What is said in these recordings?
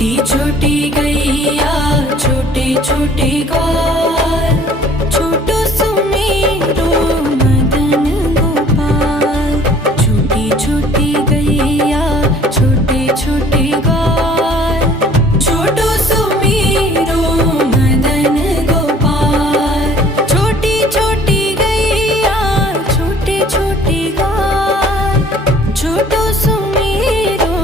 छोटी छोटी गैया छोटे छोटे ग्वाल, छोटो सुमेरो मदन गोपाल। छोटी छोटी गैया छोटे छोटे ग्वाल, छोटो सुमेरो मदन गोपाल। छोटी छोटी गैया छोटे छोटे ग्वाल, छोटो सुमेरो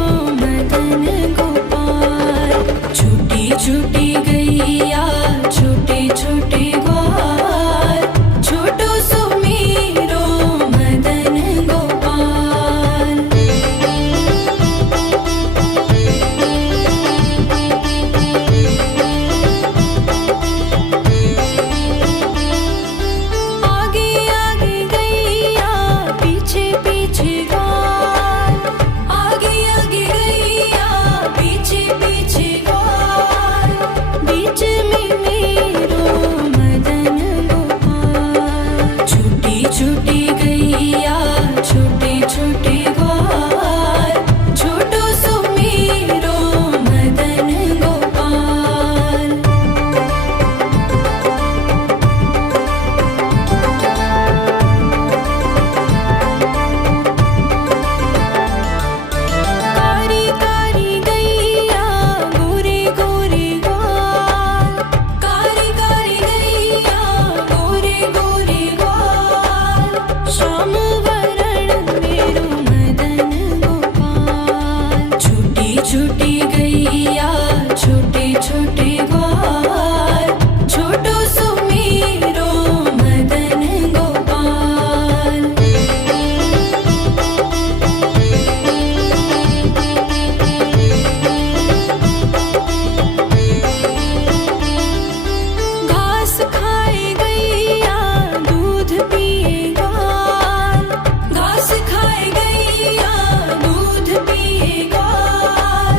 मदन गोपाल। छोटी छोटी गैया छोटे छोटे ग्वाल, छोटो सुमेरो मदन गोपाल। आगे आगे गैया पीछे पीछे ग्वाल, आगे आगे गैया पीछे पीछे ग्वाल। बीच में मेरो मदन गोपाल। छोटी छोटी गैया छोटे छोटे ग्वाल, छोटो सुमेरो मदन गोपाल। कारी कारी गैया गोरे गोरे ग्वाल, कारी कारी गैया गोरे गोरे ग्वाल। श्याम वरण मेरो मदन गोपाल। छोटी छोटी गैया छोटे छोटे ग्वाल, छोटो सुमेरो मदन गोपाल। घास खाए गैया दूध पिए ग्वाल, घास खाए गैया दूध पिए ग्वाल।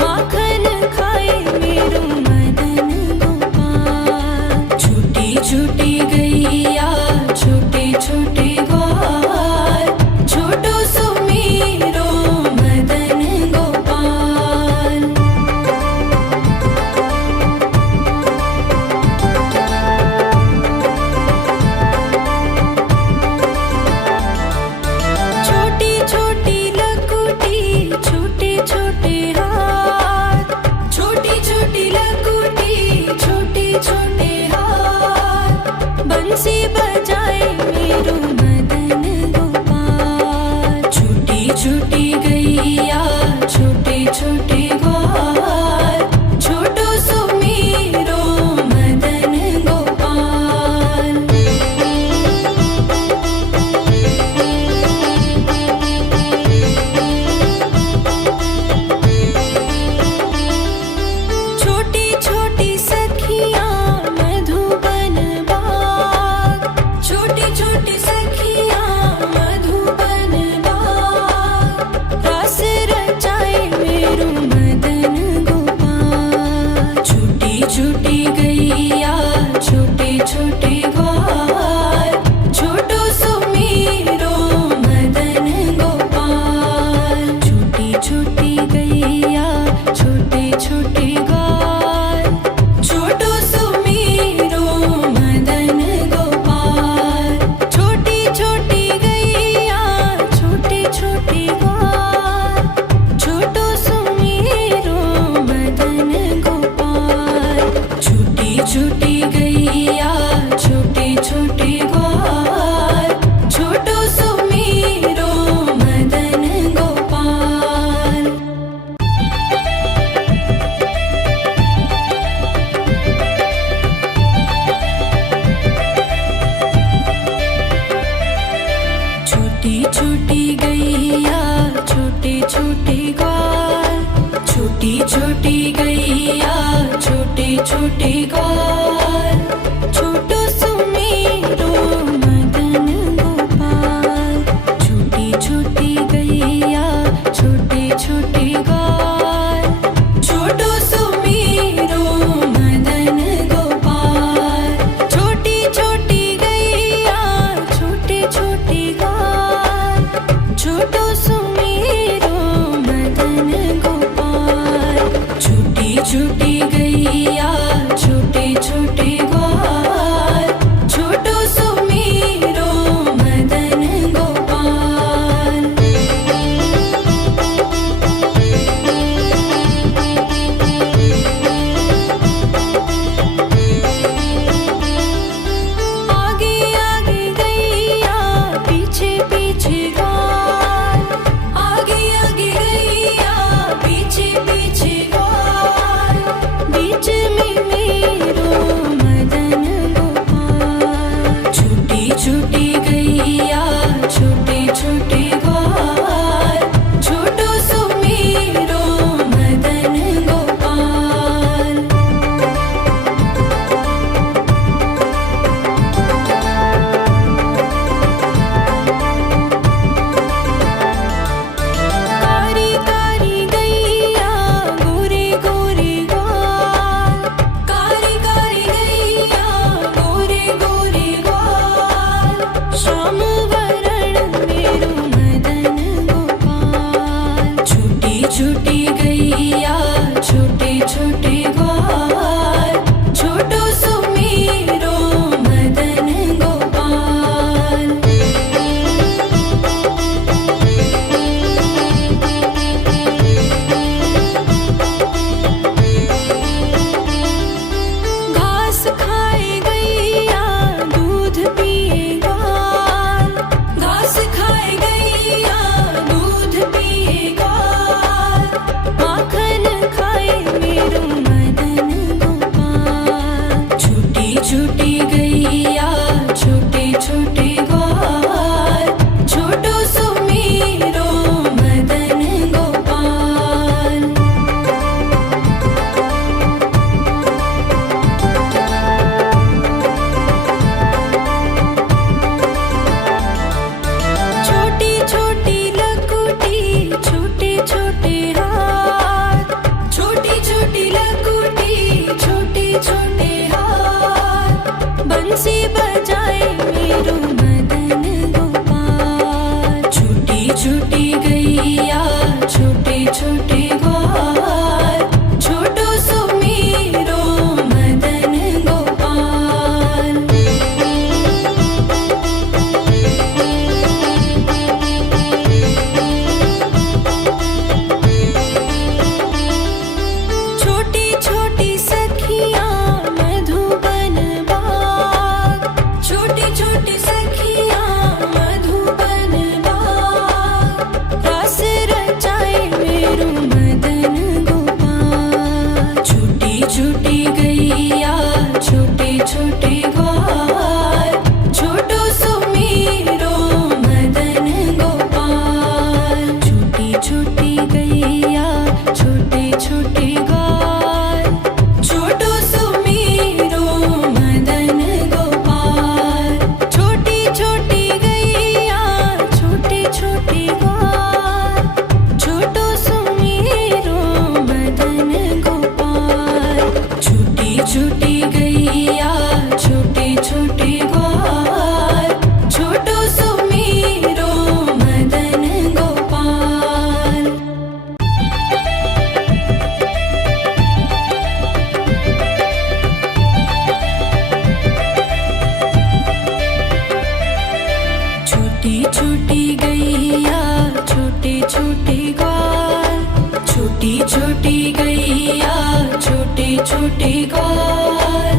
माखन खाए मेरो मदन गोपाल। छोटी छोटी गैया छोटे छोटे ग्वाल, छोटो सुमेरो मदन गोपाल। छोटी छोटी लकुटी छोटे छोटे हाथ, छोटी छोटी लकुटी छोटे छोटे हाथ। बंसी बजाए मेरो मदन गोपाल। छोटी छोटी गैया छोटे छोटे ग्वाल, छोटो सुमेरो मदन गोपाल। छोटी छोटी सखियाँ मधुबन बाग, छोटी छोटी सखियाँ मधुबन बाग। रास रचाए मेरो मदन गोपाल। छोटी छोटी गैया छोटे छोटे ग्वाल, छोटो सुमेरो मदन गोपाल। छोटी छोटी गैया छोटे छोटे ग्वाल, छोटो सुमेरो मदन गोपाल। छोटी छोटी गैया छोटे छोटे ग्वाल, छोटो सुमेरो मदन गोपाल। छोटी छोटी गैया छोटे छोटे ग्वाल, छोटो सुमेरो मदन गोपाल। छोटी छोटी गैया छोटे छोटे ग्वाल, छोटी छोटी गैया छोटे छोटे ग्वाल, छोटो सुमेरो मदन गोपाल। छोटी छोटी गैया छोटे छोटे ग्वाल, छोटो सुमेरो मदन गोपाल। छोटी छोटी गैया छोटे छोटे ग्वाल, छोटो सुमेरो मदन गोपाल। छोटी छोटी छोटी सखियाँ मधुबन बाग, छोटी छोटी सखियाँ मधुबन बाग, रास रचाए मेरू मदन गोपाल। छोटी छोटी गैया छोटे छोटे ग्वाल, छोटो सुमीरो मदन गोपाल। छोटी छोटी गैया छोटे छोटे ग्वाल, छोटो सुमीरो मदन गोपाल। छोटी छोटी गैया छोटे छोटे ग्वाल, छोटो सुमीरो मदन गोपाल। छोटी छोटी गैया छोटे छोटे ग्वाल, छोटो सुमीरो मदन गोपाल। छोटी छोटी गैया छोटे छोटे ग्वाल, छोटी छोटी गैया छोटे छोटे ग्वाल,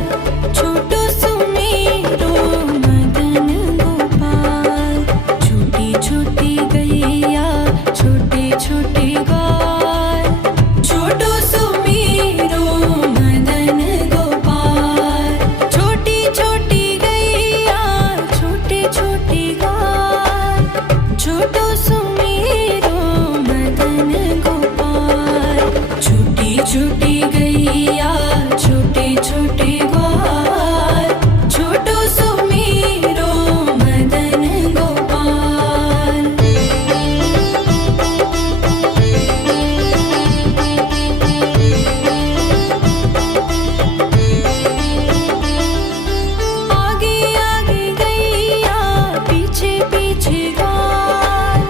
छोटो सुमीरो मदन गोपाल। छोटी छोटी गैया छोटे छोटे ग्वाल, छोटो सुमीरो मदन गोपाल। छोटी छोटी गैया छोटे छोटे ग्वाल, छोटो सुमीरो मदन गोपाल। छोटी छोटी गैया छोटे छोटे ग्वाल, छोटो सुमीरो मदन गोपाल। आगे आगे गैया पीछे पीछे ग्वाल,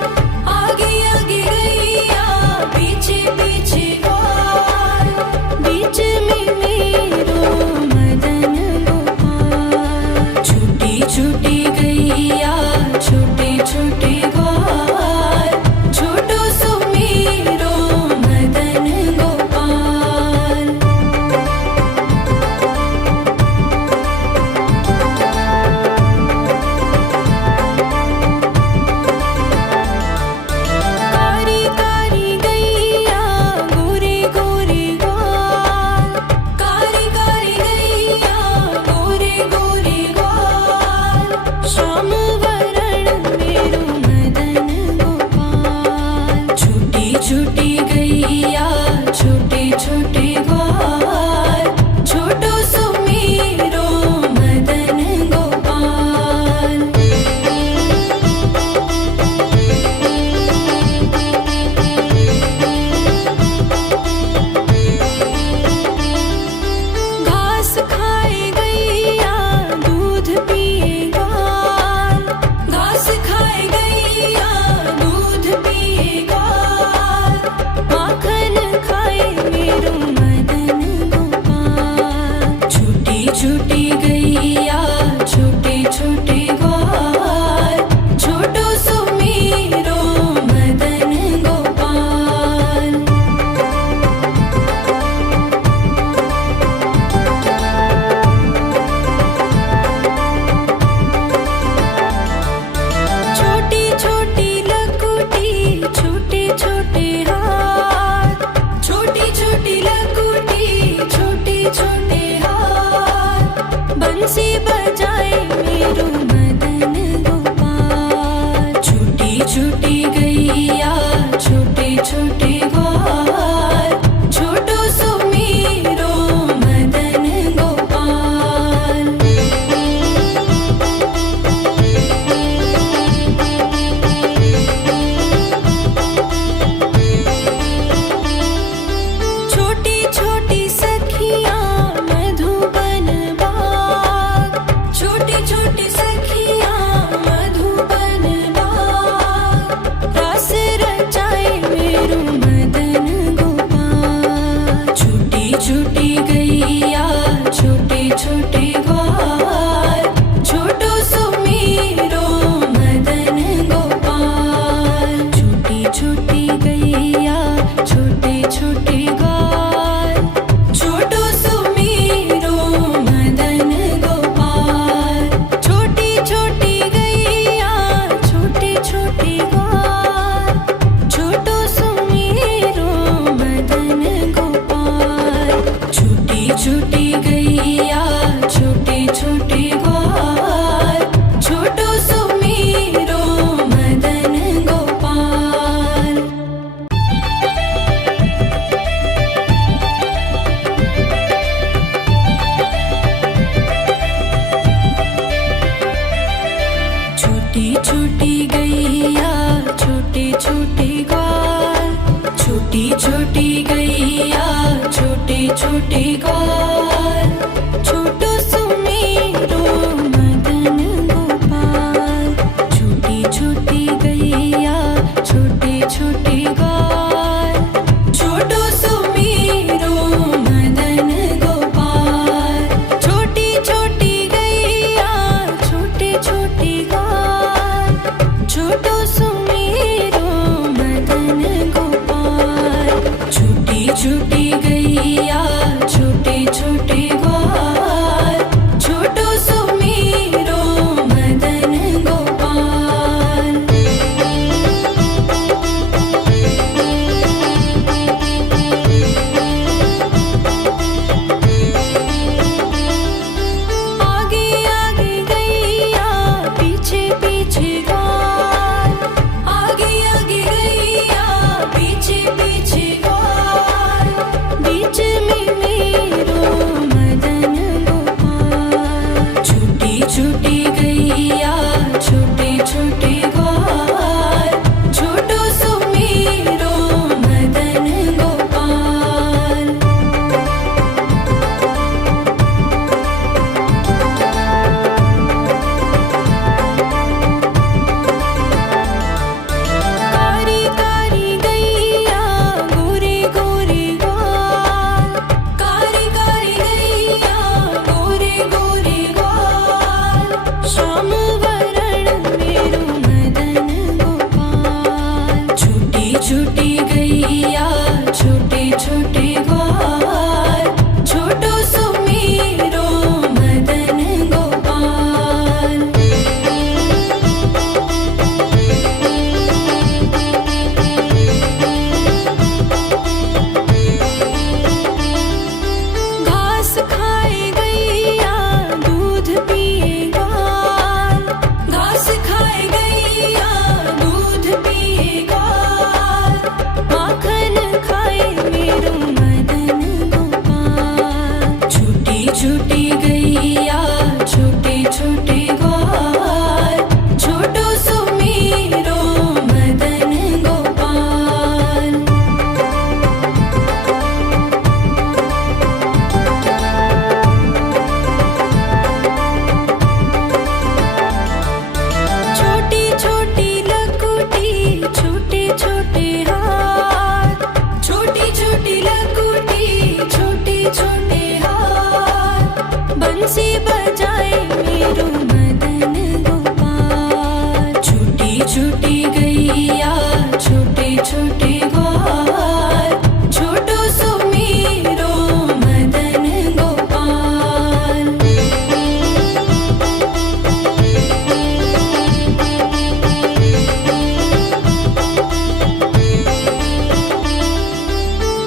आगे आगे गैया पीछे पीछे ग्वाल, छोटे ग्वाल, छोटो सुमेरो मदन गोपाल। छोटी छोटी गैया छोटे छोटे ग्वाल, छोटो सुमेरो मदन गोपाल। छोटी छोटी गैया छोटे छोटे ग्वाल, छोटो सुमेरो मदन गोपाल। छोटी छोटी गैया छोटे छोटे ग्वाल, छोटो सुमेरो मदन गोपाल। आगे आगे गैया पीछे पीछे ग्वाल, आगे आगे गैया पीछे पीछे ग्वाल। बीच में मेरो मदन गोपाल। छोटी छोटी गैया छोटे छोटे ग्वाल, छोटो सुमेरो मदन गोपाल। कारी कारी गैया गोरे गोरे ग्वाल, कारी कारी गैया गोरे गोरे ग्वाल। श्याम वरण मेरो मदन गोपाल। छोटी छोटी गैया छोटे छोटे ग्वाल, छोटो सुमेरो मदन गोपाल। घास खाए गैया दूध पिए ग्वाल, घास खाए गैया दूध पिए ग्वाल। माखन खाए मेरो मदन गोपाल। छोटी छोटी गैया छोटे छोटे ग्वाल, छोटो सुमेरो मदन गोपाल। छोटी छोटी लकुटी छोटे छोटे हाथ, छोटी छोटी लकुटी छोटे छोटे हाथ। बंसी बजाए मेरो मदन गोपाल। छोटी छोटी गैया छोटे छोटे ग्वाल, छोटो सुमेरो मदन गोपाल।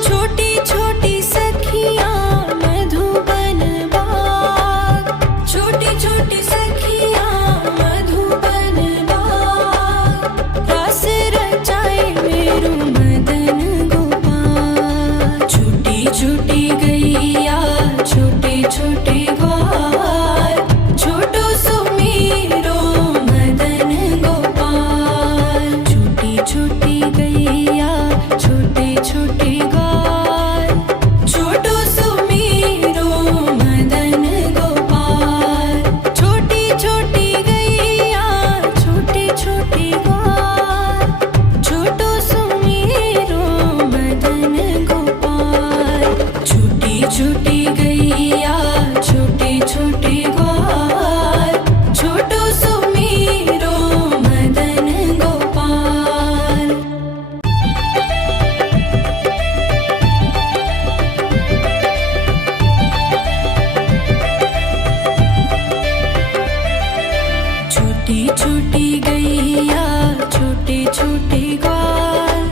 छोटी छोटी सखियाँ मधुबन बाग, छोटी छोटी सखियाँ मधुबन बाग। रास रचाए मेरो मदन गोपाल। छोटी छोटी गैया छोटे छोटे ग्वाल, छोटो सुमेरो मदन गोपाल। छोटी छोटी गैया छोटे छोटे ग्वाल, छोटो सुमेरो मदन गोपाल। छोटी छोटी गैया छोटे छोटे ग्वाल, छोटो सुमेरो मदन गोपाल। छोटी छोटी गैया छोटे छोटे ग्वाल, छोटो सुमेरो मदन गोपाल। छोटी छोटी गैया छोटे छोटे ग्वाल,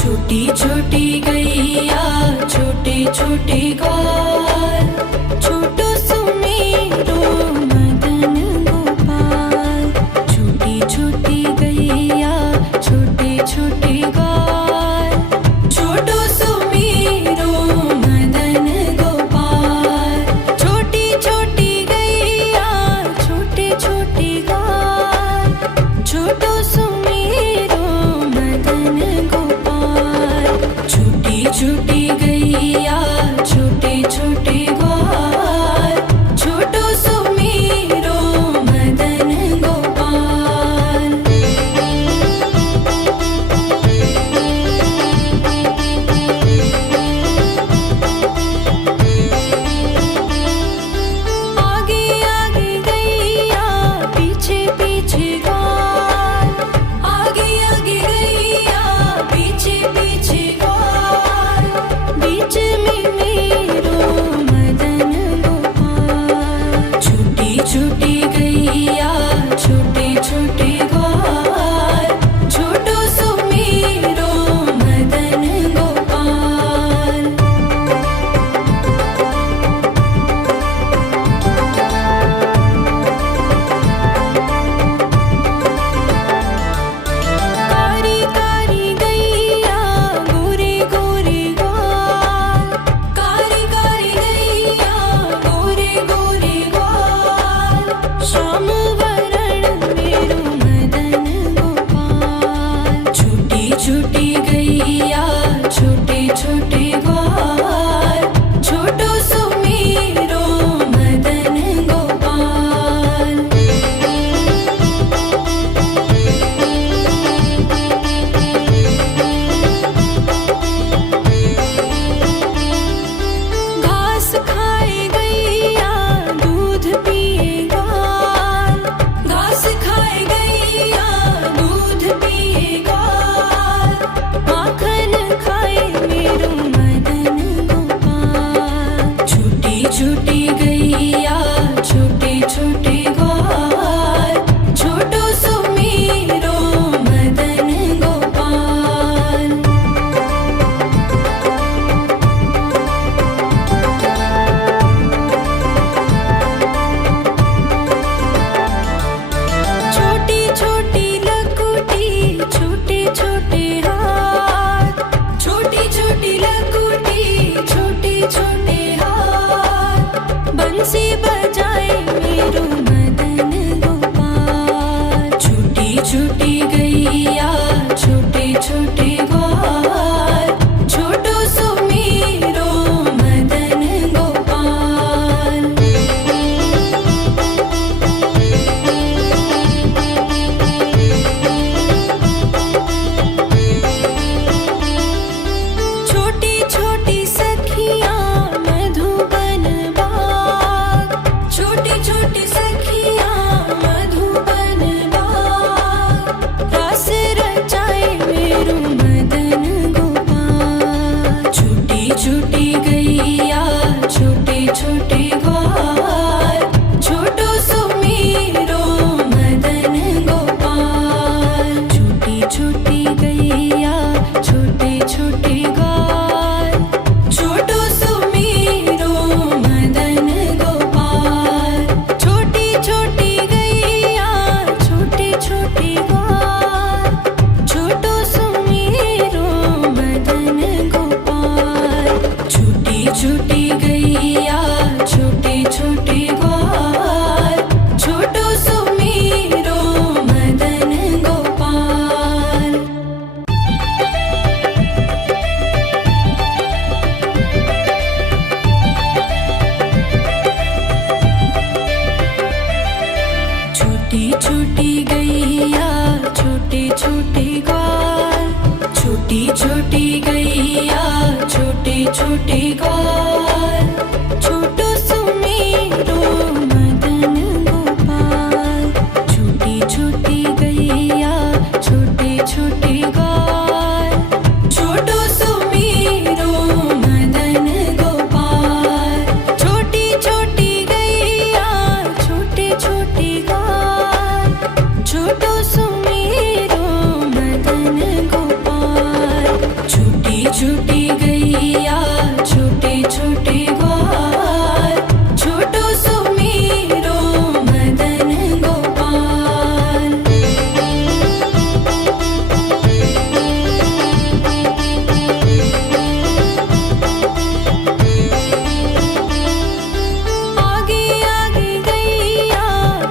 छोटी छोटी गैया छोटे छोटे ग्वाल। छोटो सुमेरो मदन गोपाल। छोटी छोटी गैया छोटे छोटे ग्वाल, छोटो सुमेरो मदन गोपाल। छोटी छोटी गैया छोटे छोटे ग्वाल, छोटो सुमेरो मदन गोपाल। छोटी छोटी गैया छोटे छोटी गैया छोटे छोटे ग्वाल, छोटो सुमेरो मदन गोपाल। छोटी छोटी लकुटी छोटे छोटे हाथ, छोटी छोटी लकुटी छोटे छोटे हाथ, बंसी बजाए मेरो मदन गोपाल। छोटी छोटी गैया छोटे छोटे ग्वाल, छोटो सुमेरो मदन गोपाल। छोटी छोटी सखियाँ मधुबन बाग, छोटी छोटी सखियाँ मधुबन बाग, रास रचाए मेरो मदन गोपाल। छोटी छोटी गैया छोटे छोटे ग्वाल, छोटो सुमेरो मदन गोपाल। छोटी छोटी गैया छोटे छोटे ग्वाल, छोटो सुमेरो मदन गोपाल। छोटी छोटी गैया छोटे छोटे ग्वाल, छोटो सुमेरो मदन गोपाल। छोटी छोटी गैया छोटे छोटे ग्वाल, छोटो सुमेरो मदन गोपाल। छोटी छोटी गैया छोटे छोटे ग्वाल, छोटी छोटी गैया छोटे छोटे ग्वाल, छोटो सुमेरो मदन गोपाल। छोटी छोटी गैया छोटे छोटे ग्वाल, छोटो सुमेरो मदन गोपाल। छोटी छोटी गैया छोटे छोटे ग्वाल, छोटो सुमेरो मदन गोपाल। छोटी छोटी गैया छोटे छोटे ग्वाल, छोटो सुमेरो मदन गोपाल। आगे आगे गैया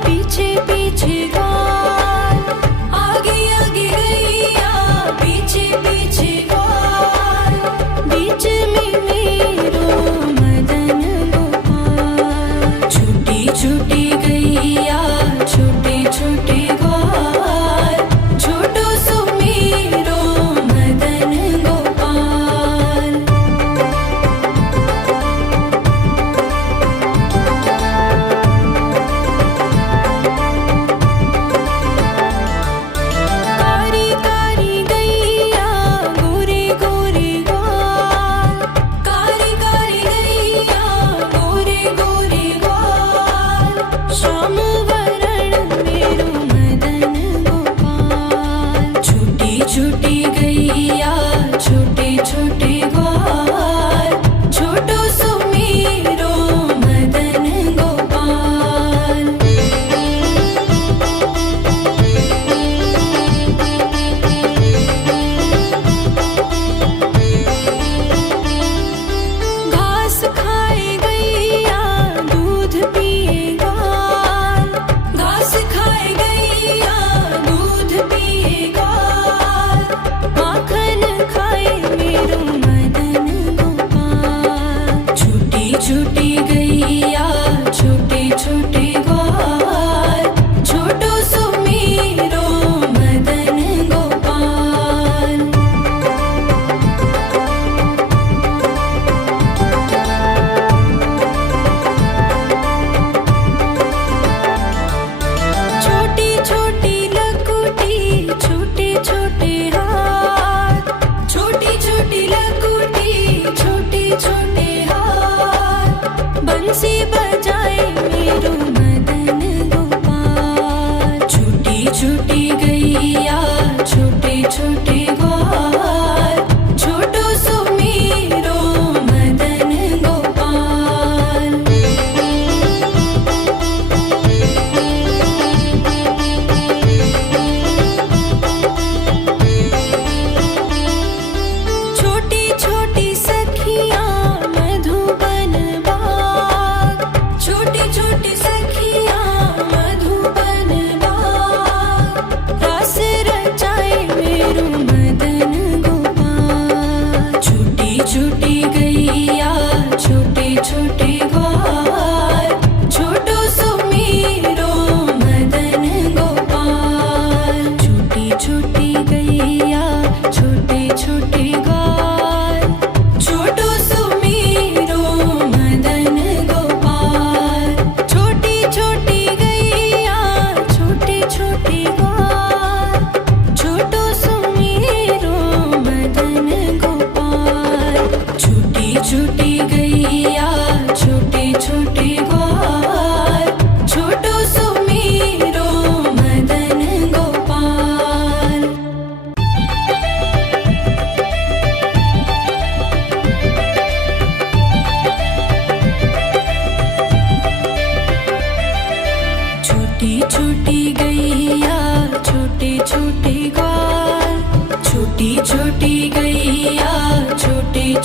पीछे पीछे ग्वाल, आगे आगे गैया पीछे पीछे ग्वाल, बीच में मेरो मदन गोपाल। छोटी छोटी गैया छोटे छोटे ग्वाल, छोटो सुमेरो मदन गोपाल। कारी कारी गैया गोरे गोरे ग्वाल, कारी कारी गैया गोरे गोरे ग्वाल, श्याम वरण मेरो मदन गोपाल। छोटी छोटी गैया छोटे छोटे ग्वाल, छोटो सुमेरो मदन गोपाल। घास खाए गैया दूध पिए ग्वाल, घास खाए गैया दूध पिए ग्वाल, माखन खाए मेरो मदन गोपाल। छोटी छोटी गैया छोटे छोटे ग्वाल, छोटो सुमेरो मदन गोपाल। छोटी छोटी लकुटी छोटे छोटे हाथ, छोटी छोटी लकुटी छोटे छोटे हाथ,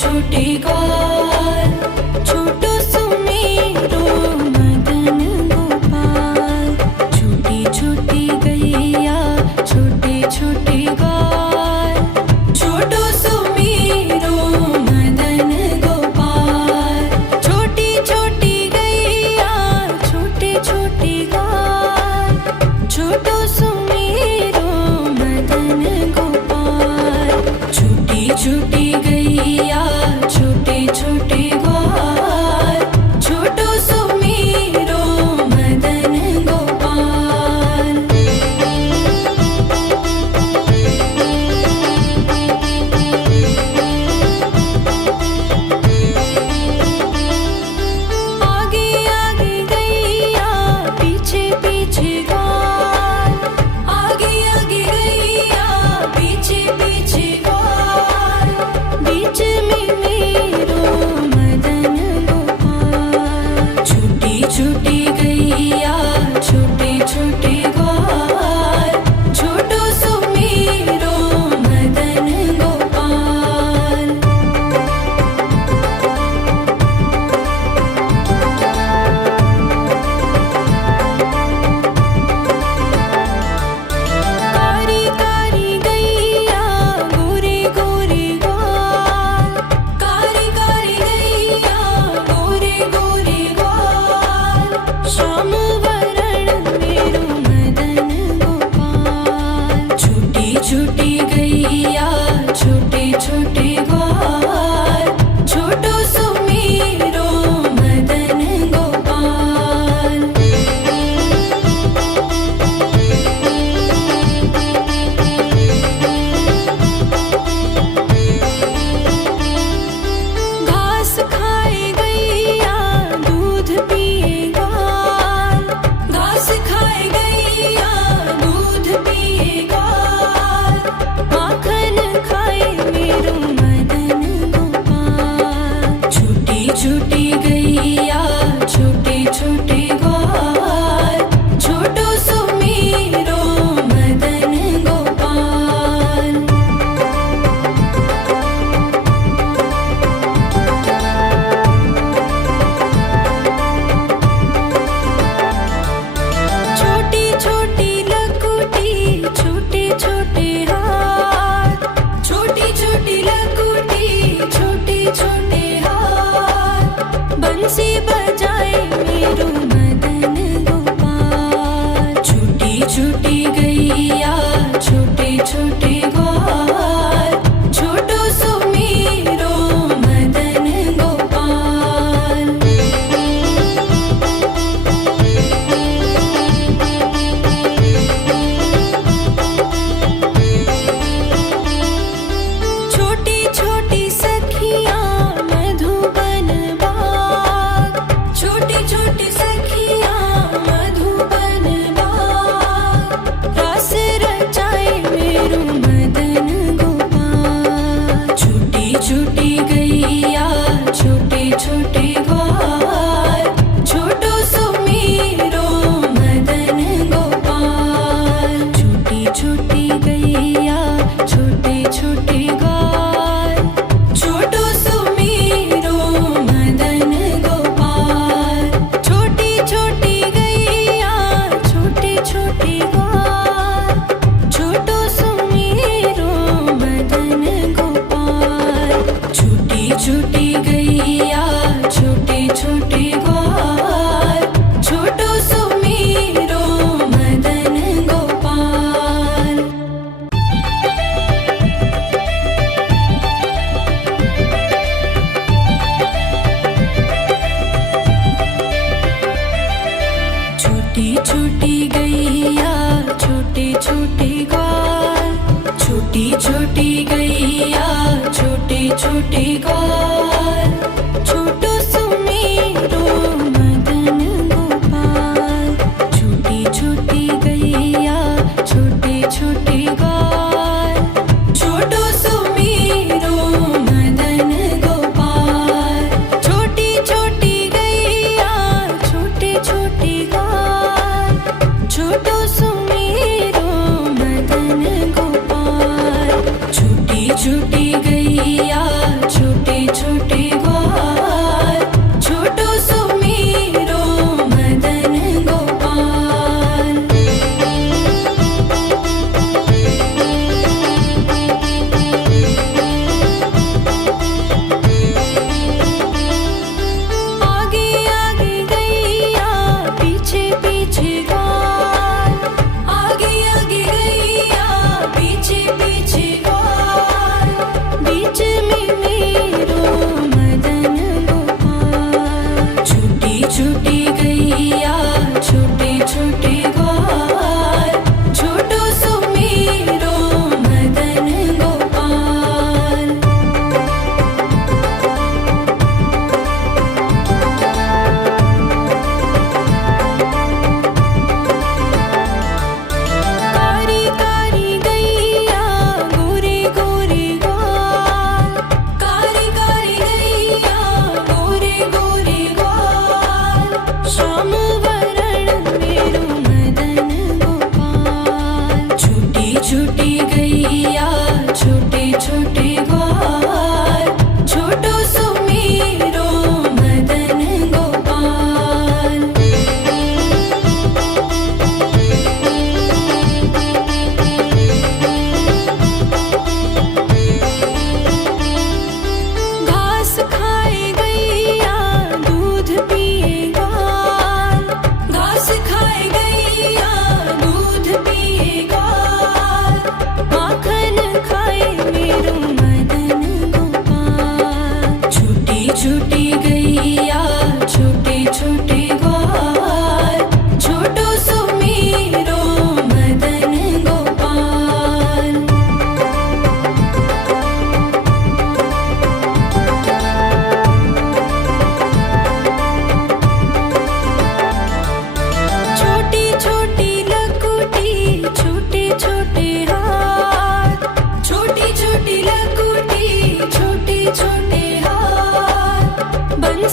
छोटे ग्वाल, छोटो सुमेरो मदन गोपाल। छोटी छोटी गैया छोटे छोटे ग्वाल, छोटो सुमेरो मदन गोपाल। छोटी छोटी गैया छोटे छोटे ग्वाल, छोटो सुमेरो मदन गोपाल। छोटी छोटी गैया छोटे छोटे ग्वाल, छोटो सुमेरो मदन गोपाल। आगे आगे गैया पीछे पीछे ग्वाल, आगे आगे गैया पीछे पीछे ग्वाल। बीच में मेरो मदन गोपाल। छोटी छोटी गैया छोटे छोटे ग्वाल, छोटो सुमेरो मदन गोपाल। कारी कारी गैया गोरे गोरे ग्वाल, कारी कारी गैया गोरे गोरे ग्वाल। श्याम वरण मेरो मदन गोपाल। छोटी छोटी गैया छोटे छोटे ग्वाल, छोटो सुमेरो मदन गोपाल। घास खाए गैया दूध पिए ग्वाल, घास खाए गैया दूध पिए ग्वाल। माखन खाए मेरो मदन गोपाल। छोटी छोटी गैया छोटे छोटे ग्वाल, छोटो सुमेरो मदन गोपाल। छोटी छोटी लकुटी छोटे छोटे हाथ, छोटी छोटी लकुटी छोटे छोटे हाथ। बंसी बजाए मेरो मदन गोपाल। छोटी छोटी गैया छोटे छोटे ग्वाल, छोटो सुमेरो मदन गोपाल। छोटी छोटी सखियाँ मधुबन बाग, छोटी छोटी सखियाँ मधुबन बाग। रास रचाए मेरो मदन गोपाल। छोटी छोटी गैया छोटे छोटे ग्वाल, छोटो सुमेरो मदन गोपाल। छोटी छोटी गैया छोटे छोटे ग्वाल, छोटो सुमेरो मदन गोपाल। छोटी छोटी गैया छोटे छोटे ग्वाल, छोटो सुमेरो मदन गोपाल। छोटी छोटी गैया छोटे छोटे ग्वाल, छोटो सुमेरो मदन गोपाल। छोटी छोटी गैया छोटे छोटे ग्वाल, छोटी छोटी गैया छोटे छोटे ग्वाल, छोटो सुमेरो मदन गोपाल। छोटी छोटी गैया छोटे छोटे ग्वाल, छोटो सुमेरो मदन गोपाल। छोटी छोटी गैया छोटे छोटे ग्वाल, छोटो सुमेरो मदन गोपाल। छोटी छोटी गैया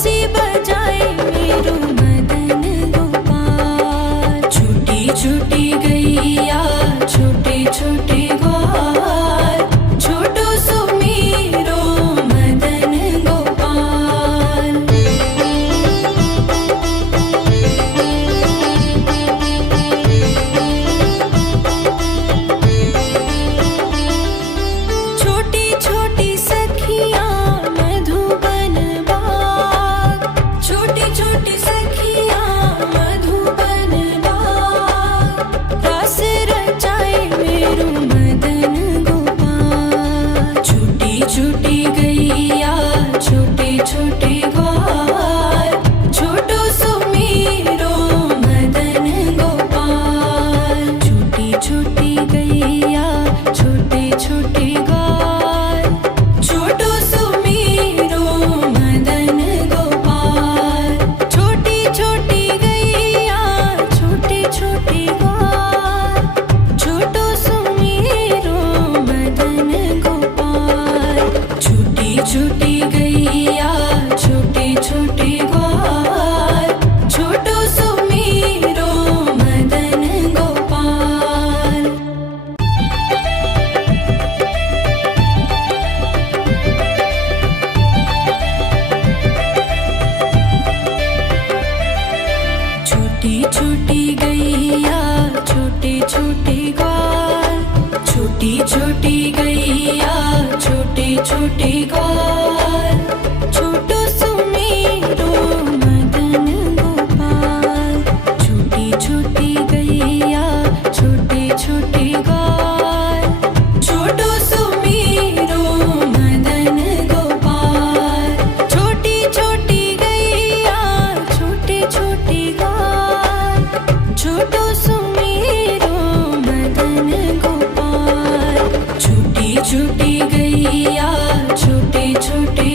बंसी बजाए मेरो मदन गोपाल। छोटी छोटी गैया छोटे छोटे ग्वाल, छोटो सो मेरो मदन गोपाल। छोटी छोटी सखियाँ मधुबन बाग, छोटी छोटी सखियाँ मधुबन बाग, रास रचाए मेरो मदन गोपाल। छोटी छोटी गैया छोटे छोटे ग्वाल, छोटो सो मेरो मदन गोपाल। छोटी छोटी गैया छोटे छोटे ग्वाल, छोटो सो मेरो मदन गोपाल। छोटी छोटी गैया छोटे छोटे ग्वाल, छोटो सो मेरो मदन गोपाल। छोटी छोटी गैया छोटे छोटे ग्वाल, छोटो सो मेरो मदन गोपाल। छोटी छोटी गैया छोटे छोटे ग्वाल, छोटी छोटी गैया छोटे छोटे ग्वाल, छोटो सो मेरो मदन गोपाल। छोटी छोटी गैया छोटे छोटे ग्वाल, छोटो सो मेरो मदन गोपाल। छोटी छोटी गैया छोटे छोटे ग्वाल, छोटो सो मेरो मदन गोपाल। छोटी छोटी गैया छोटे छोटे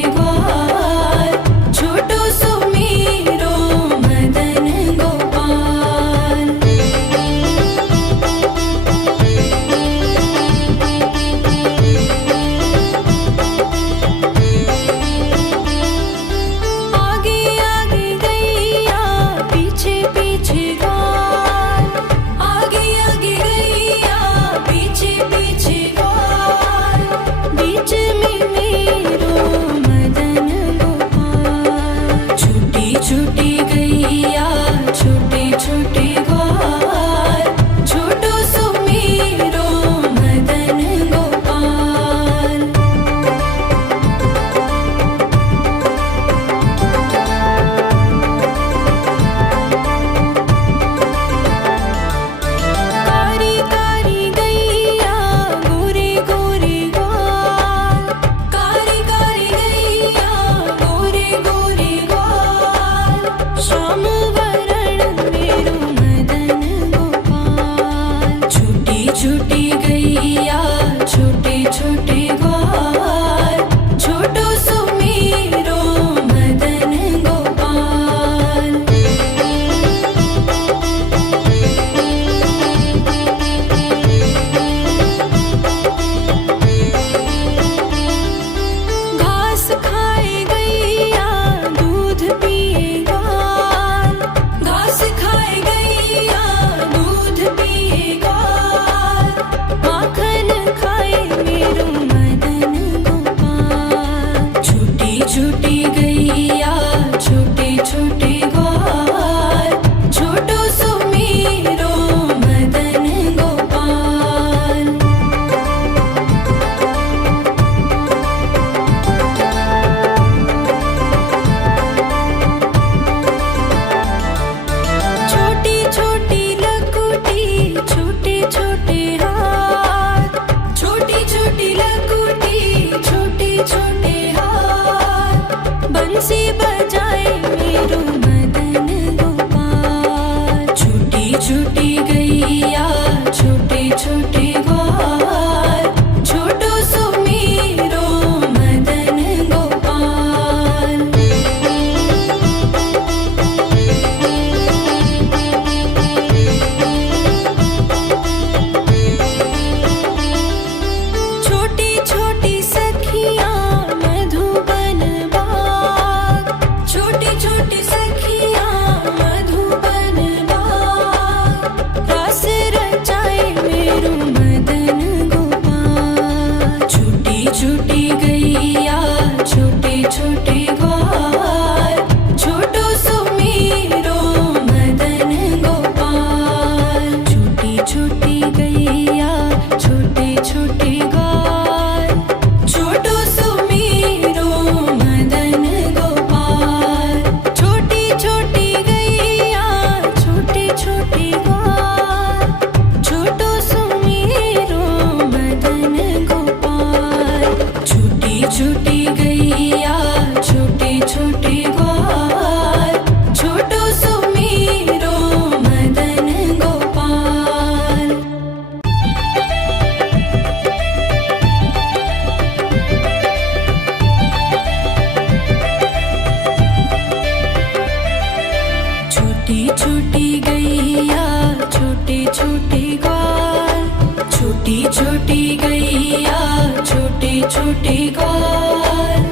छोटे ग्वाल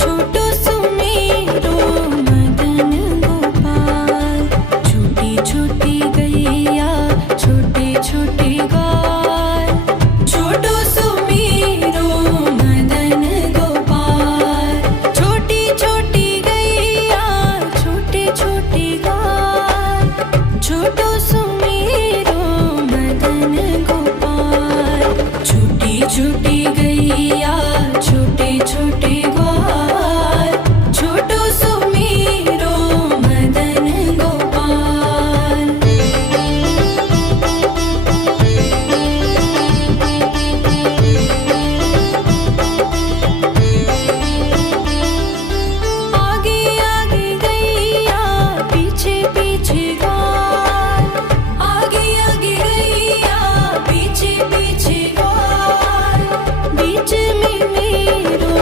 छोटो सुमेरो मदन गोपाल छोटी छोटी गैया छोटे छोटे ग्वाल छोटो सुमेरो मदन गोपाल छोटी छोटी गैया छोटे छोटे ग्वाल छोटो सुमेरो मदन गोपाल छोटी छोटी गैया छोटे छोटे ग्वाल छोटो सुमेरो मदन गोपाल आगे आगे गैया पीछे पीछे ग्वाल आगे आगे गैया पीछे पीछे ग्वाल बीच में मेरो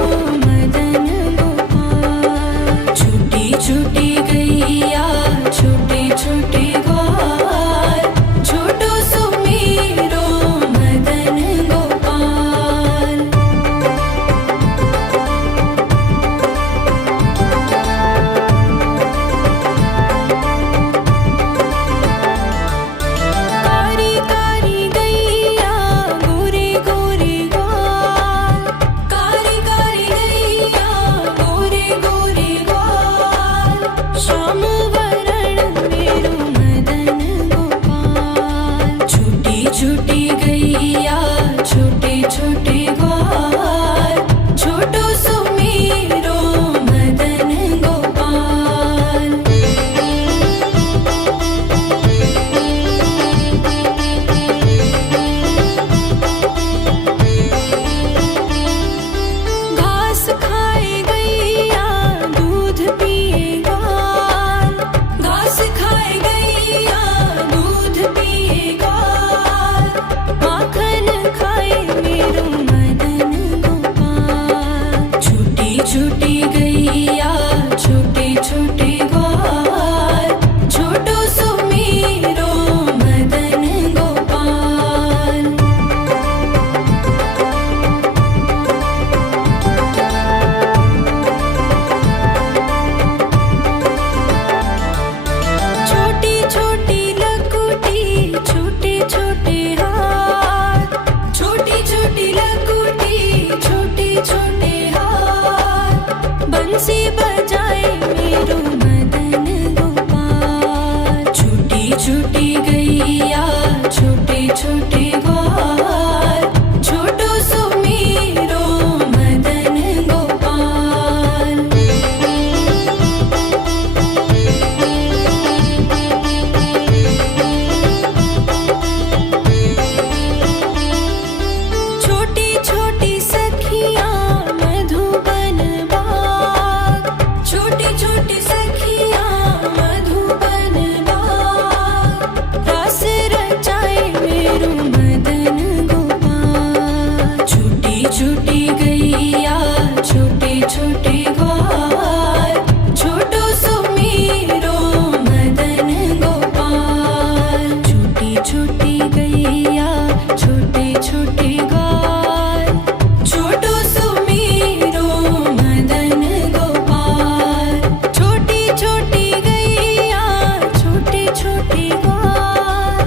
मदन गोपाल छोटी छोटी गैया छोटे छोटे ग्वाल छोटो सुमेरो मदन गोपाल कारी कारी गैया गोरे गोरे ग्वाल कारी कारी गैया गोरे गोरे ग्वाल श्याम वरण मेरो मदन गोपाल छोटी छोटी गैया छोटे छोटे ग्वाल छोटो सुमेरो मदन गोपाल घास खाए गैया दूध पिए ग्वाल घास खाए गैया दूध पिए ग्वाल माखन खाए मेरो मदन गोपाल छोटी छोटी गैया छोटे छोटे ग्वाल छोटो सुमेरो मदन गोपाल छोटी छोटी लकुटी छोटे छोटे हाथ छोटी छोटी लकुटी छोटे छोटे हाथ बंसी बजाए मेरो मदन गोपाल छोटी छोटी गैया छोटे छोटे ग्वाल छोटो सुमेरो मदन गोपाल छोटी छोटी सखियां मधुबन बाग छोटी छोटी सखियां मधुबन बाग रास रचाए मेरो मदन गोपाल छोटी छोटी गैया छोटे छोटे ग्वाल छोटो सुमेरो मदन गोपाल छोटी छोटी गैया छोटे छोटे ग्वाल छोटो सुमेरो मदन गोपाल छोटी छोटी गैया छोटे छोटे ग्वाल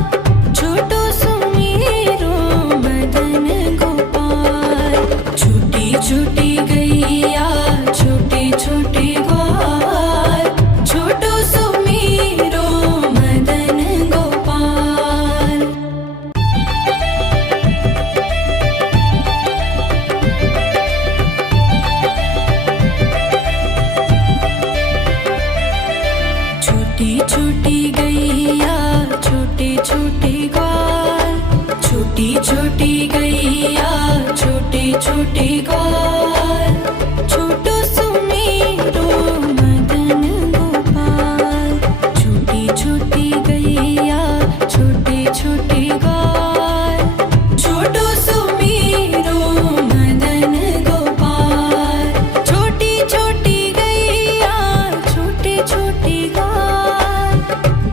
छोटो सुमेरो मदन गोपाल छोटी छोटी गैया छोटे छोटे ग्वाल छोटो सुमेरो मदन गोपाल छोटी छोटी गैया छोटे छोटे ग्वाल छोटी छोटी गैया छोटे छोटे ग्वाल छोटो सुमेरो मदन गोपाल छोटी छोटी गैया छोटे छोटे ग्वाल छोटो सुमेरो मदन गोपाल छोटी छोटी गैया छोटे छोटे ग्वाल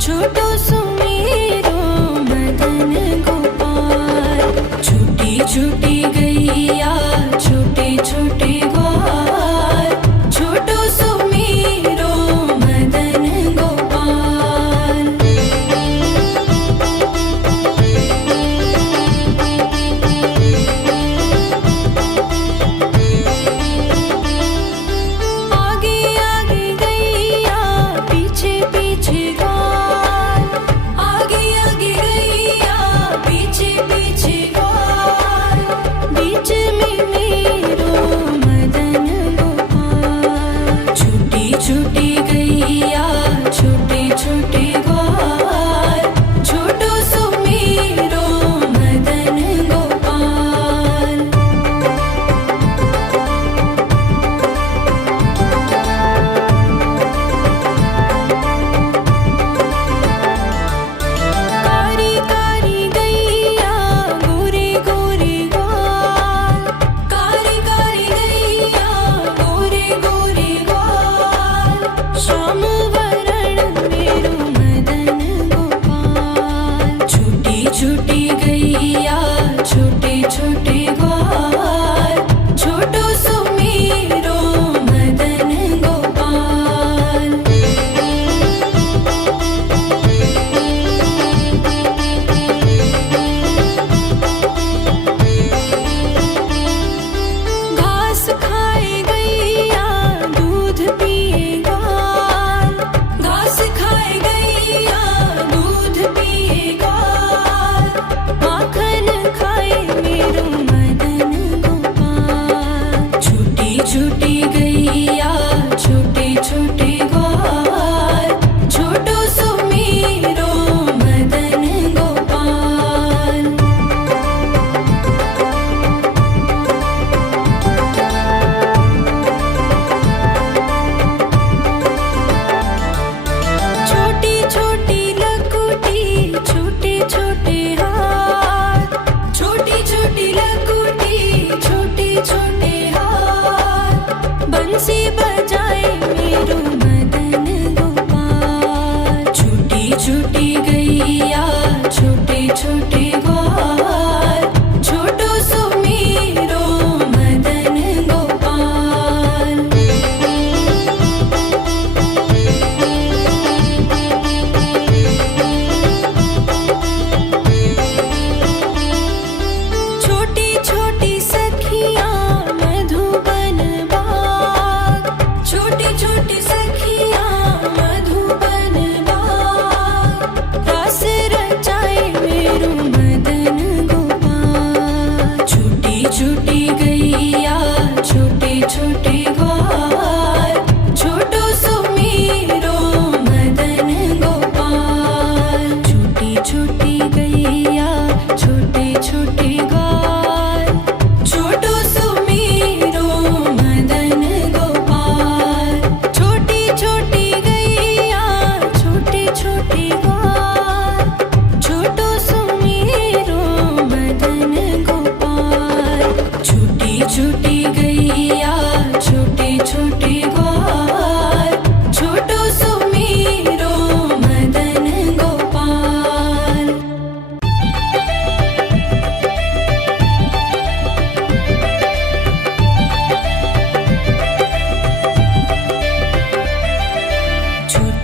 छोटो सुमेरो मदन गोपाल छोटी छोटी गैया छोटे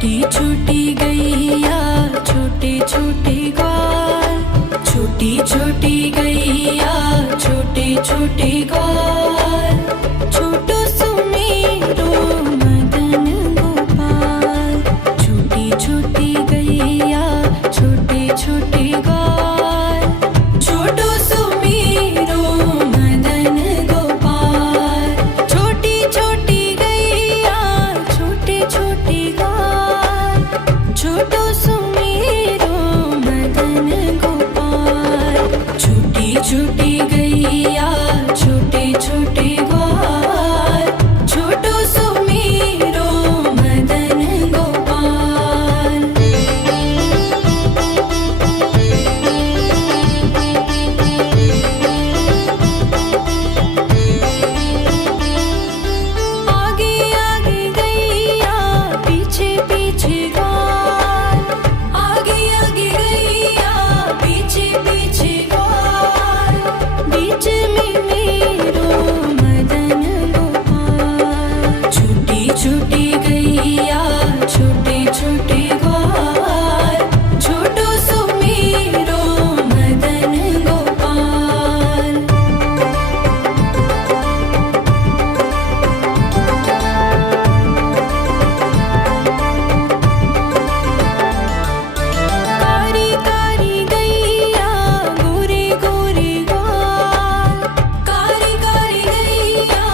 छोटी छोटी गैया छोटे छोटे ग्वाल, छोटी छोटी गैया छोटे छोटे ग्वाल, छोटो सुमेरो मदन गोपाल। छोटी छोटी गैया छोटे छोटे ग्वाल, छोटो सुमेरो मदन गोपाल। छोटी छोटी गैया छोटे छोटे ग्वाल, छोटो सुमेरो मदन गोपाल। छोटी छोटी गैया छोटे छोटे ग्वाल, छोटो सुमेरो मदन गोपाल। आगे आगे गैया पीछे पीछे ग्वाल, आगे आगे गैया पीछे पीछे ग्वाल, बीच में मेरो मदन गोपाल। छोटी छोटी गैया छोटे छोटे ग्वाल, छोटो सुमेरो मदन गोपाल। कारी कारी गैया गोरे गोरे ग्वाल, कारी कारी गैया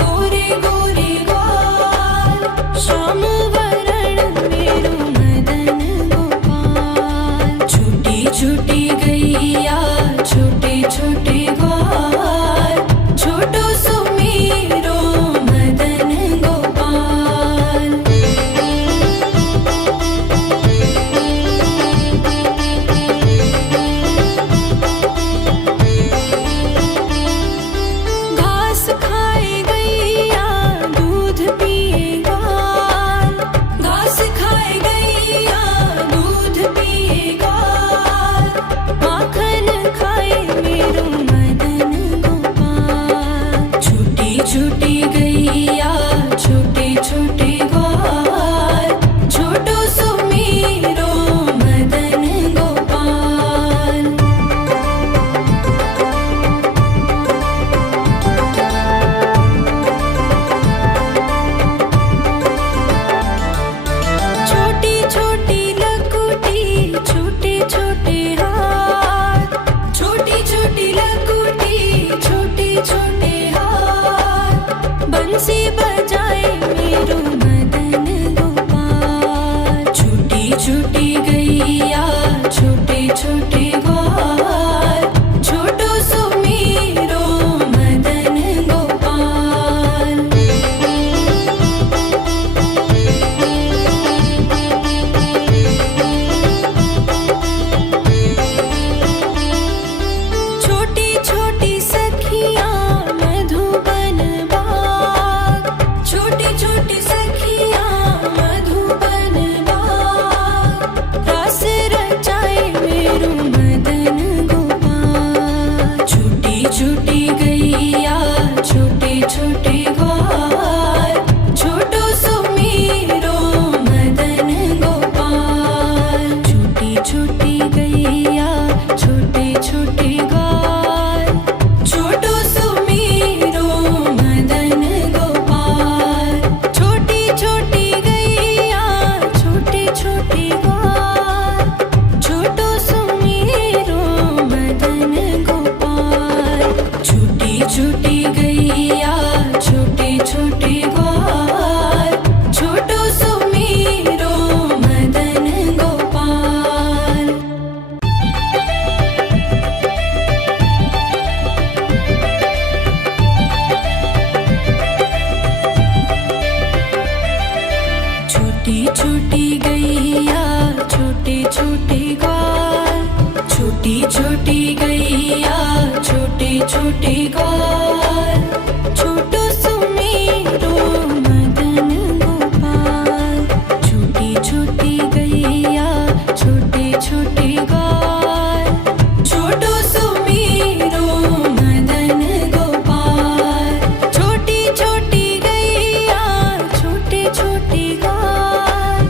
गोरे गोरे ग्वाल, श्याम वरण मेरो मदन गोपाल। छोटी छोटी गैया छोटे छोटे ग्वाल, छोटो सुमेरो मदन गोपाल। घास खाए गैया दूध पिए ग्वाल, घास खाए गैया दूध पिए ग्वाल, माखन खाए मेरो मदन गोपाल। छोटी छोटी गैया छोटे छोटे ग्वाल, छोटो सुमेरो मदन गोपाल। छोटी छोटी लकुटी छोटे छोटे हाथ, छोटी छोटी लकुटी छोटे छोटे हाथ, बंसी बजाए मेरो मदन गोपाल। छोटी छोटी गैया छोटे छोटे ग्वाल, छोटो सुमेरो मदन गोपाल। छोटी छोटी सखियाँ मधुबन बाग, छोटी छोटी सखियाँ मधुबन बाग, रास रचाए मेरो मदन गोपाल। छोटी छोटी गैया छोटे छोटे ग्वाल, छोटो सुमेरो मदन गोपाल। छोटी छोटी गैया छोटे छोटे ग्वाल, छोटो सुमेरो मदन गोपाल। छोटी छोटी गैया छोटे छोटे ग्वाल, छोटो सुमेरो मदन गोपाल। छोटी छोटी गैया छोटे छोटे ग्वाल, छोटो सुमेरो मदन गोपाल। छोटी छोटी गैया छोटे छोटे ग्वाल, छोटी छोटी गैया छोटे छोटे ग्वाल, छोटो सुमेरो मदन गोपाल। छोटी छोटी गैया छोटे छोटे ग्वाल, छोटो सुमेरो मदन गोपाल। छोटी छोटी गैया छोटे छोटे ग्वाल,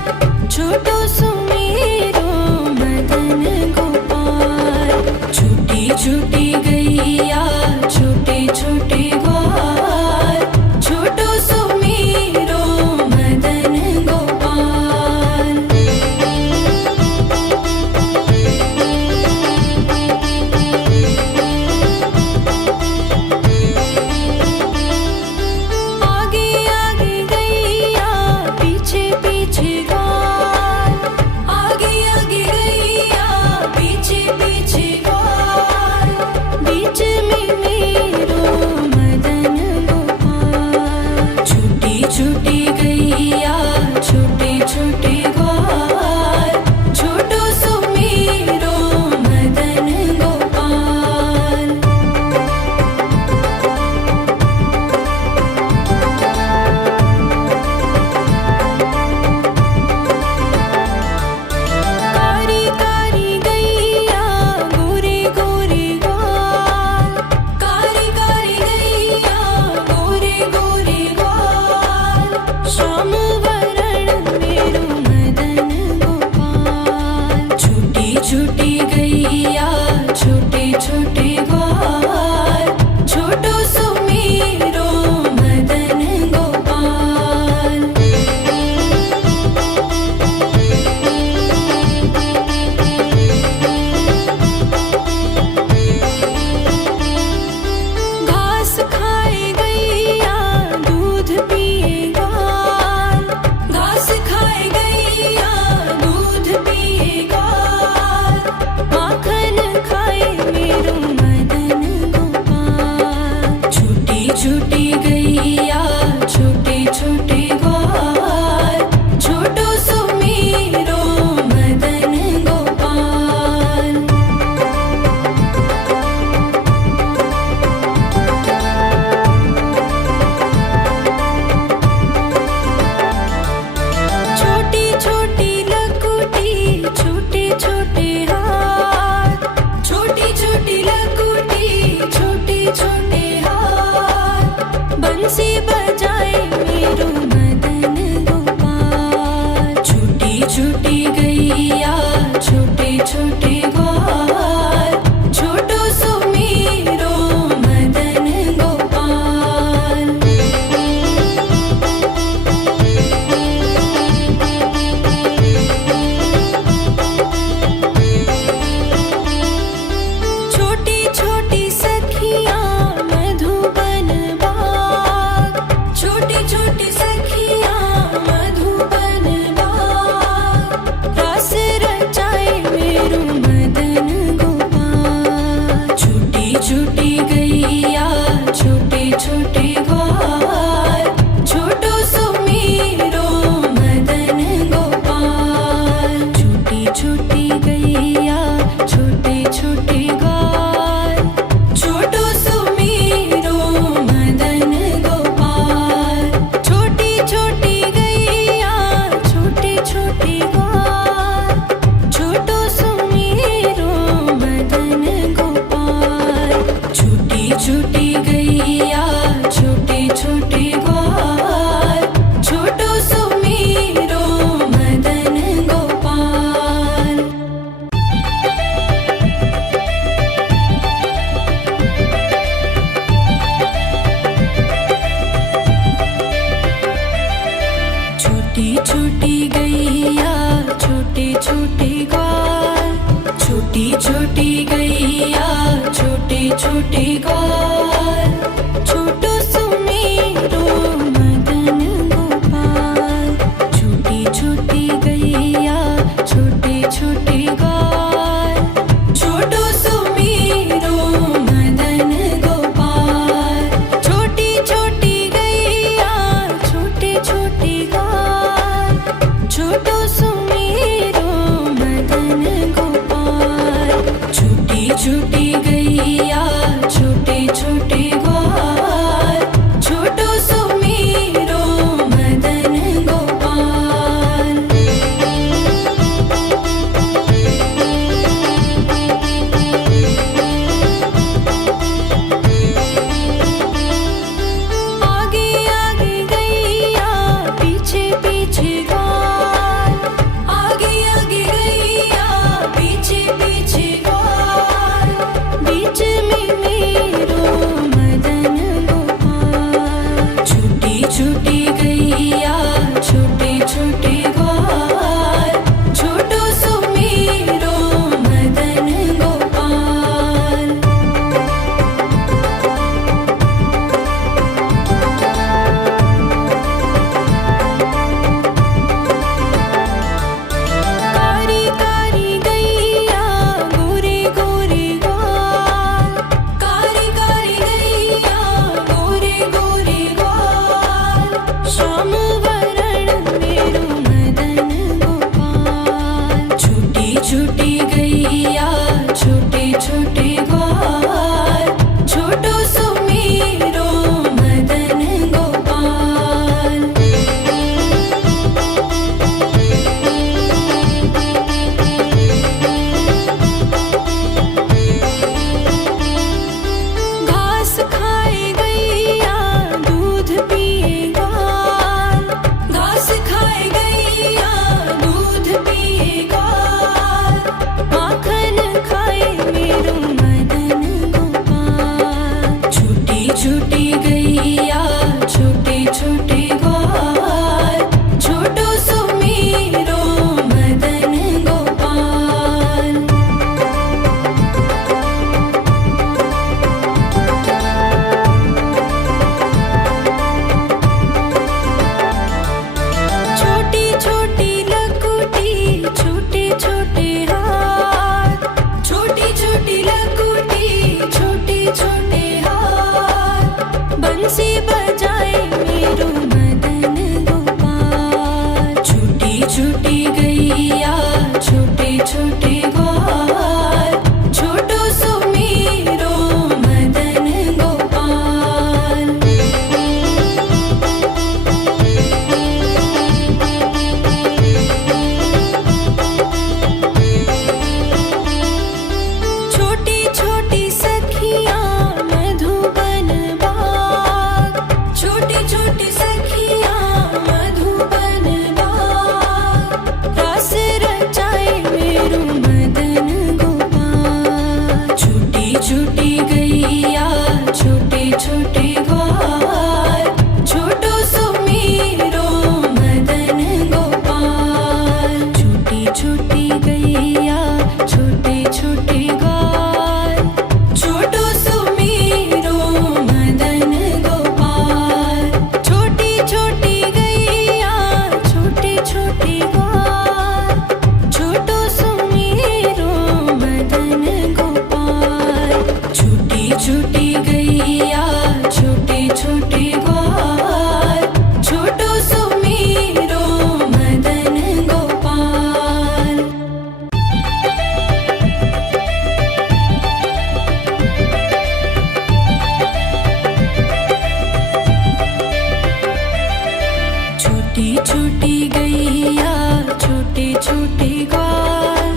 छोटी गैया छोटे छोटे ग्वाल, छोटो सुमीरो मदन गोपाल। छोटी छोटी सखियाँ मधुबन बाग, छोटी छोटी सखियाँ मधुबन बाग, रास रचाए मेरो मदन गोपाल। छोटी छोटी गैया छोटे छोटे ग्वाल, छोटो सुमीरो मदन गोपाल। छोटी छोटी गैया छोटे छोटे ग्वाल, छोटो सुमीरो मदन गोपाल। छोटी छोटी गैया छोटे छोटे ग्वाल, छोटो सुमीरो मदन गोपाल। छोटी छोटी गैया छोटे छोटे ग्वाल, छोटो सुमीरो मदन गोपाल। छोटी छोटी गैया छोटे छोटे ग्वाल, छोटी छोटी गैया छोटे छोटे ग्वाल, छोटो सुमीरो मदन गोपाल। छोटी छोटी गैया छोटे छोटे ग्वाल, छोटो सुमीरो मदन गोपाल। छोटी छोटी गैया छोटे छोटे ग्वाल, छोटो सुमीरो मदन गोपाल। छोटी छोटी गैया छोटे ग्वाल,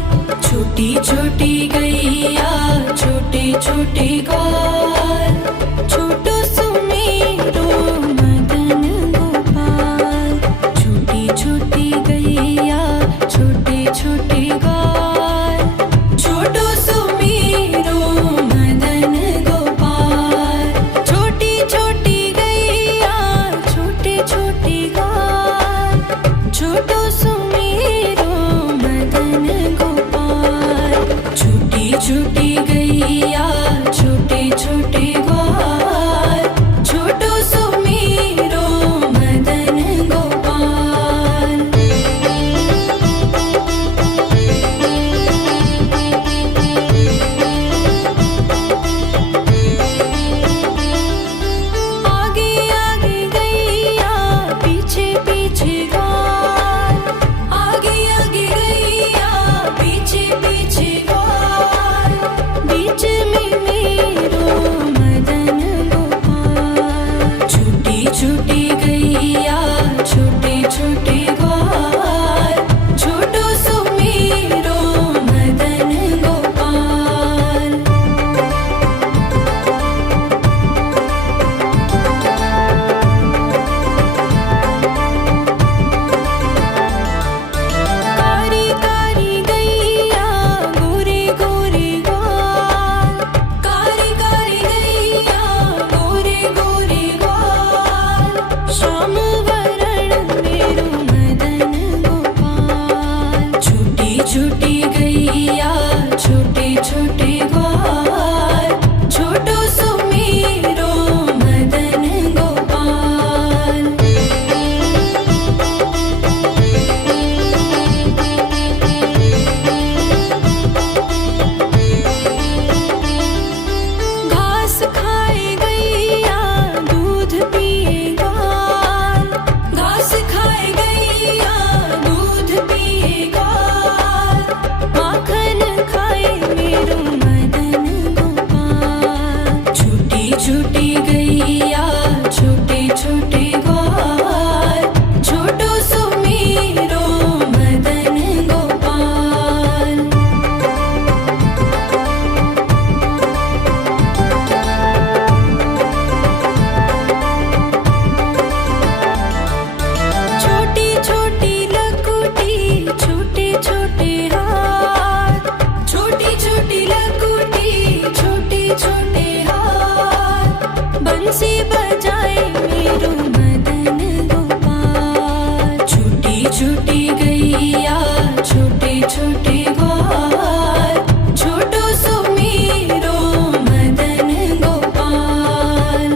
छोटी छोटी गैया छोटे छोटे ग्वाल, छोटो सुमेरो मदन गोपाल। छोटी छोटी गैया छोटे छोटे ग्वाल, छोटो सुमेरो मदन गोपाल। छोटी छोटी गैया छोटे छोटे ग्वाल, छोटो सुमेरो मदन गोपाल। छोटी छोटी गैया छोटे छोटे ग्वाल, छोटो सुमेरो मदन गोपाल। आगे आगे गैया पीछे पीछे ग्वाल, आगे आगे गैया पीछे पीछे ग्वाल। बीच में मेरो मदन गोपाल। छोटी छोटी गैया छोटे छोटे ग्वाल, छोटो सुमेरो मदन गोपाल। कारी कारी गैया गोरे गोरे ग्वाल, कारी कारी गैया गोरे गोरे ग्वाल। श्याम वरण मेरो मदन गोपाल। छोटी छोटी गैया छोटे छोटे ग्वाल, छोटो सुमेरो मदन गोपाल। घास खाए गैया दूध पिए ग्वाल, घास खाए गैया दूध पिए ग्वाल। माखन खाए मेरो मदन गोपाल। छोटी छोटी गैया छोटे छोटे ग्वाल, छोटो सुमेरो मदन गोपाल। छोटी छोटी लकुटी छोटे छोटे हाथ, छोटी छोटी लकुटी छोटे छोटे हाथ। बंसी बजाए मेरो मदन गोपाल। छोटी छोटी गैया छोटे छोटे ग्वाल, छोटो सुमेरो मदन गोपाल।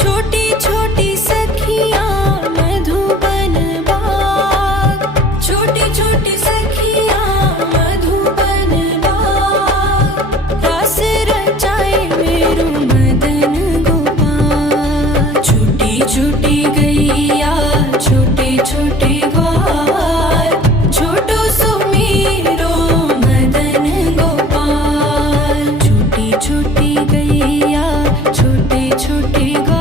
छोटी छोटी सखियाँ मधुबन बाग, छोटी छोटी सखियाँ मधुबन बाग। रास रचाए मेरो मदन गोपाल। छोटी छोटी गैया छोटे छोटे ग्वाल, छोटो सुमेरो मदन गोपाल। छोटी छोटी गैया छोटे छोटे ग्वाल,